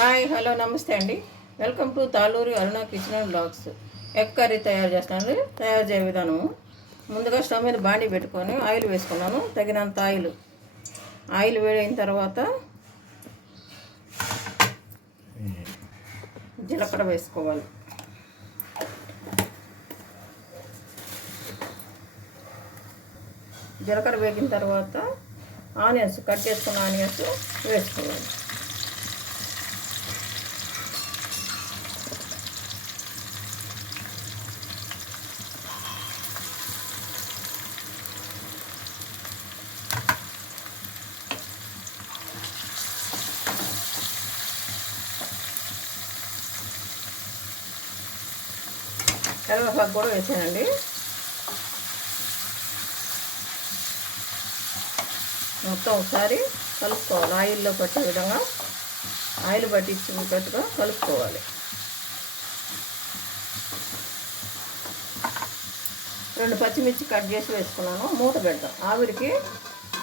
Hi hello నమస్తే అండి. Welcome to Taluri Aruna kitchen and blogs. Egg curry తయారు చేస్తాను. తయారు చేయ విధానము: ముందుగా స్టవ్ మీద బాండీ పెట్టుకొని ఆయిల్ వేసుకున్నాను. తగినంత ఆయిల్ వేడైన తర్వాత జీలకర్ర వేసుకోవాలి. జీలకర్ర వేగిన తర్వాత ఆనియన్స్, కట్ చేసుకున్న ఆనియన్స్ వేసుకోవాలి. కరివేపాకు కూడా వేసానండి. మొత్తం ఒకసారి కలుపుకోవాలి. ఆయిల్లో పట్టే విధంగా ఆయిల్ పట్టించేటట్టుగా కలుపుకోవాలి. 2 పచ్చిమిర్చి కట్ చేసి వేసుకున్నాను. మూత పెడతాం, ఆవిరికి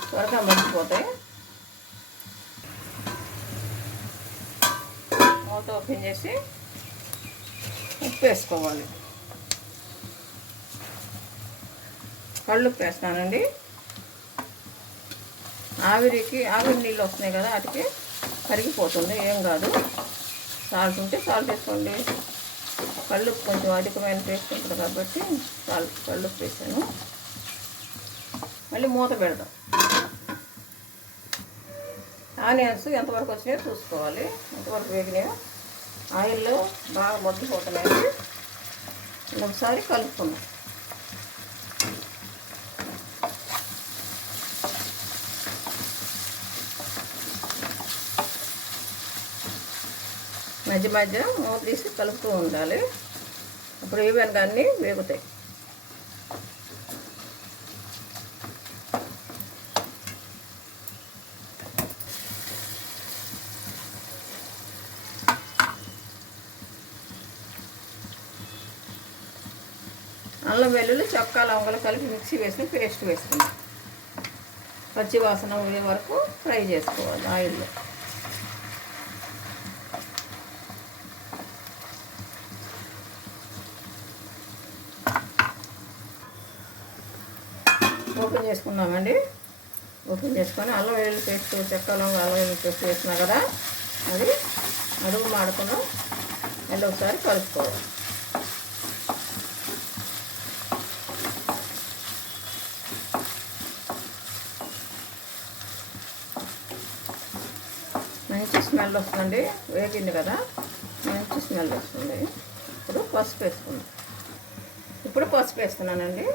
త్వరగా మర్చిపోతాయి. మూత ఓపెన్ చేసి ఉప్పు వేసుకోవాలి. కళ్ళుప్పు వేస్తానండి. ఆవిరి నీళ్ళు వస్తున్నాయి కదా, వాటికి కరిగిపోతుంది, ఏం కాదు. సాల్ట్ ఉంటే సాల్ట్ వేసుకోండి. కళ్ళుప్పు కొంచెం అధికమైన టేస్ట్ ఉంటుంది కాబట్టి కళ్ళుప్పు వేసాను. మళ్ళీ మూత పెడదాం. ఆనియన్స్ ఎంతవరకు వచ్చినాయో చూసుకోవాలి. ఎంతవరకు వేగినాయో. ఆయిల్లో బాగా మగ్గిపోతున్నాయి. ఒకసారి కలుపుకున్నాం. మధ్య మధ్య మూత తీసి కలుపుతూ ఉండాలి. అప్పుడు ఈవెన్గా అన్నీ వేగుతాయి. అల్లం వెల్లుల్లి, చెక్క, లవంగాలు కలిపి మిక్సీ వేసి పేస్ట్ వేసుకుందాం. పచ్చి వాసన పోయే వరకు ఫ్రై చేసుకోవాలి ఆయిల్లో. ఓపెన్ చేసుకున్నామండి. ఓపెన్ చేసుకొని అల్లం వెల్లుల్లి పేస్ట్, చెక్క, లవంగా, అల్లం వెల్లుల్లి పేస్ట్ వేసినా కదా, అది అడుగు మాడకుండా మళ్ళీ ఒకసారి కలుపుకోవాలి. మంచి స్మెల్ వస్తుంది. వేగింది కదా, మంచి స్మెల్ వస్తుంది. ఇప్పుడు పసుపు వేసుకుందాం. ఇప్పుడు పసుపు వేస్తున్నానండి.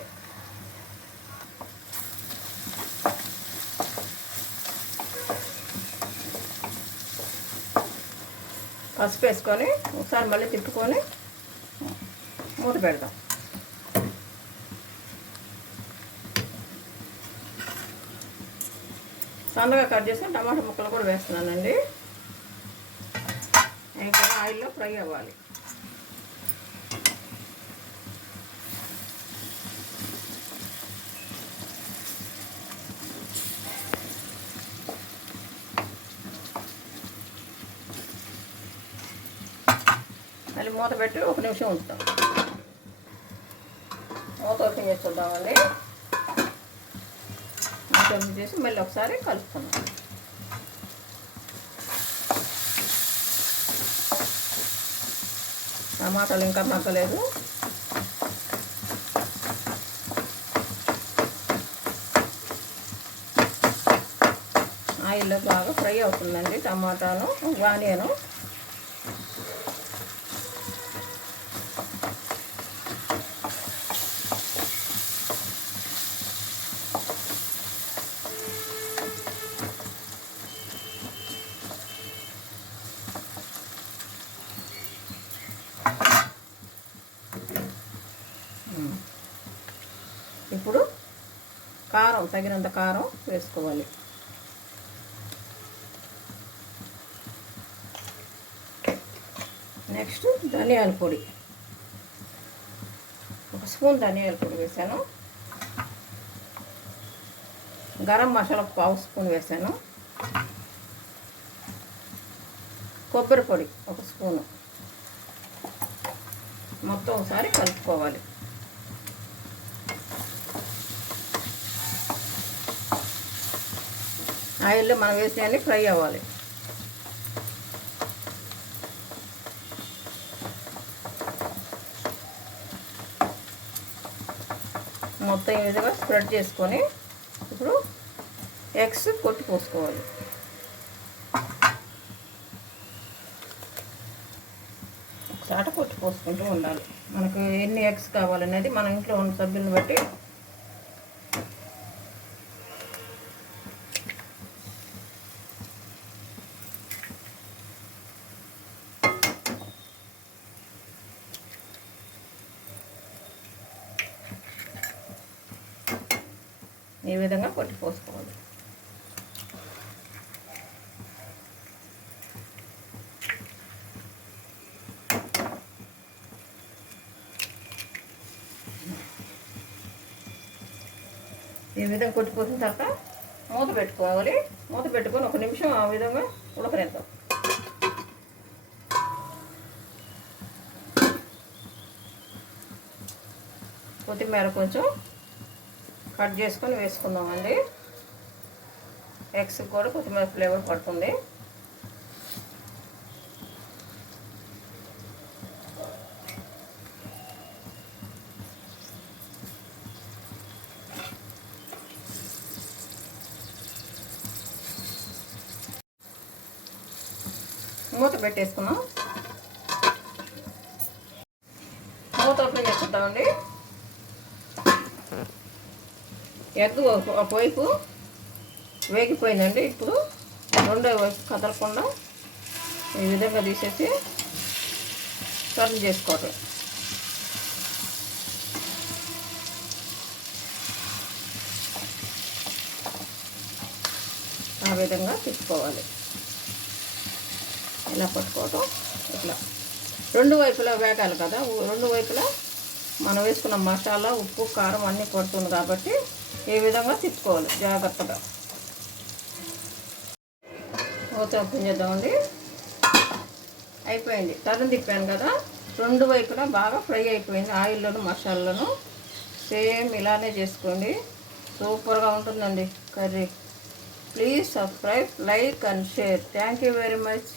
పసుపు వేసుకొని ఒకసారి మళ్ళీ తిప్పుకొని మూత పెడదాం. సన్నగా కట్ చేసి టమాటా ముక్కలు కూడా వేస్తున్నానండి. ఇంకా ఆయిల్లో ఫ్రై అవ్వాలి. మళ్ళీ మూత పెట్టి 1 నిమిషం ఉంచుతాం. మూత ఓపెన్ చేసి చూద్దామండి. మూత ఓపెన్ చేసి మళ్ళీ ఒకసారి కలుపుతున్నాం. టమాటాలు ఇంకా మగ్గలేదు. ఆయిల్లో బాగా ఫ్రై అవుతుందండి టమాటాను, ఆనియను. ఇప్పుడు కారం, తగినంత కారం వేసుకోవాలి. నెక్స్ట్ ధనియాల పొడి, 1 స్పూన్ ధనియాల పొడి వేసాను. గరం మసాలా 1/2 స్పూన్ వేసాను. కొబ్బరి పొడి 1 స్పూను మొత్తం ఒకసారి కలుపుకోవాలి. ఆయిల్లో మనం వేసినవన్నీ ఫ్రై అవ్వాలి. మొత్తం ఈ విధంగా స్ప్రెడ్ చేసుకొని ఇప్పుడు ఎగ్స్ కొట్టి పోసుకోవాలి. ఒకసారి కొట్టి పోసుకుంటూ ఉండాలి. మనకు ఎన్ని ఎగ్స్ కావాలనేది మన ఇంట్లో ఉన్న సభ్యులను బట్టి ఈ విధంగా కొట్టి పోసుకోవాలి. ఈ విధంగా కొట్టిపోసిన తర్వాత మూత పెట్టుకోవాలి. మూత పెట్టుకొని 1 నిమిషం ఆ విధంగా ఉడకనిద్దాం. కొత్తిమీర కొంచెం కట్ చేసుకొని వేసుకుందామండి. ఎగ్స్కి కూడా కొత్తిమీర ఫ్లేవర్ పడుతుంది. మూత పెట్టేసుకున్నాం. మూత ఓపెన్ చేసుకుంటామండి. ఎగ్ ఒకవైపు వేగిపోయిందండి. ఇప్పుడు రెండో వైపు కదలకుండా ఈ విధంగా తీసేసి టర్న్ చేసుకోవటం. ఆ విధంగా తిప్పుకోవాలి. ఇలా పట్టుకోవటం ఇట్లా 2 వైపులా వేగాలి కదా. 2 వైపులా మనం వేసుకున్న మసాలా, ఉప్పు, కారం అన్నీ పడుతుంది కాబట్టి ఈ విధంగా తిప్పుకోవాలి జాగ్రత్తగా. మూత ఓపెన్ చేద్దామండి. అయిపోయింది. టర్న్ తిప్పాను కదా, 2 వైపులా బాగా ఫ్రై అయిపోయింది. ఆయిల్లోను మసాలాను సేమ్ ఇలానే చేసుకోండి. సూపర్గా ఉంటుందండి curry. Please subscribe, like and share. Thank you very much.